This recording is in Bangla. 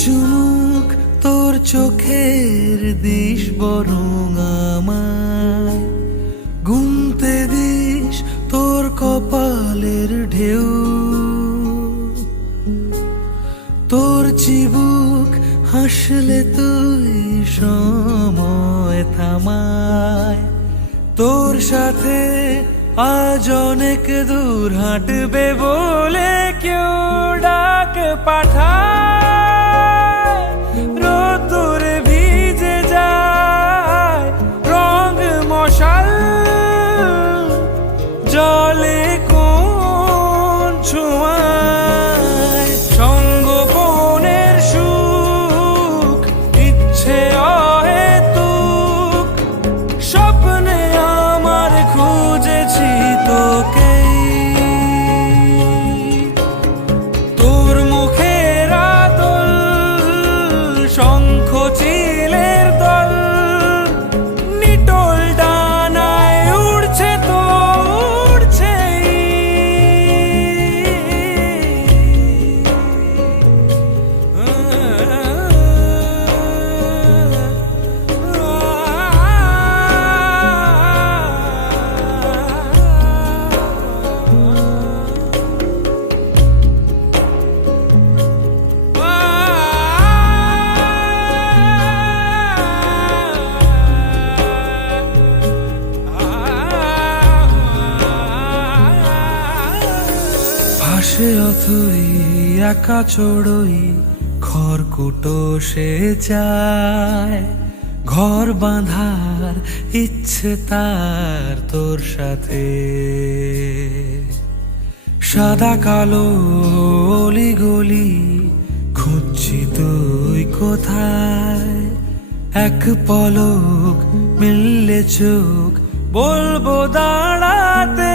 চুমুক তোর চোখের দিশ বরং আমায় গুনতে দিস তোর কপালের ঢেউ। তোর চিবুক হাসলে তুই সময় থামায়। তোর সাথে আজ অনেক দূর হাঁটবে বলে কেউ ডাক পাঠায়। রোদ্দুরে ভিজে যায় রং মশাল, জলে কোন ছোঁয়ায়। সঙ্গোপনের সুখ ইচ্ছে অহেতুক, স্বপ্নে আমার খুঁজেছি তোকে। তোর মুখের আদল শঙ্খ চিলের দল, নিটোল ডানায় উড়ছে তো উড়ছেই। ভাসে অথই একা চড়ই খড়কুটো সে যায়। ঘর বাঁধার ইচ্ছে তার তোর সাথে। সাদা কালো অলি গলি খুঁজছি তুই কোথায়। এক পলক মিললে চোখ বলবো দাঁড়াতে।